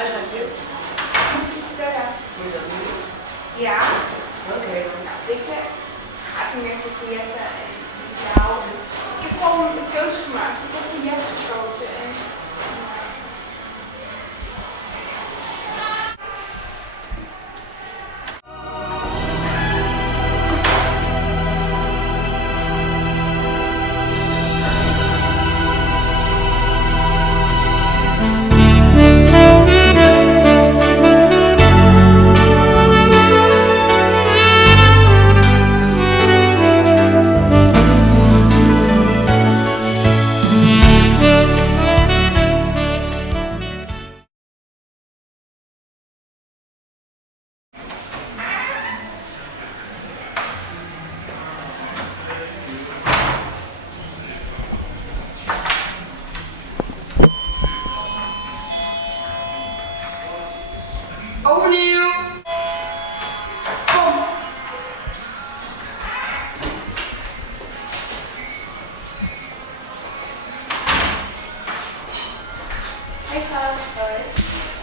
Huishoudje? Moet je iets vertellen? Moet je dat niet doen? Ja. Oké. Nou, weet je, het gaat niet meer tussen Jesse en jou. Ik heb gewoon een keuze gemaakt. Ik heb voor Jesse gekozen. En, overnieuw! Kom! Hey schat. Hoi.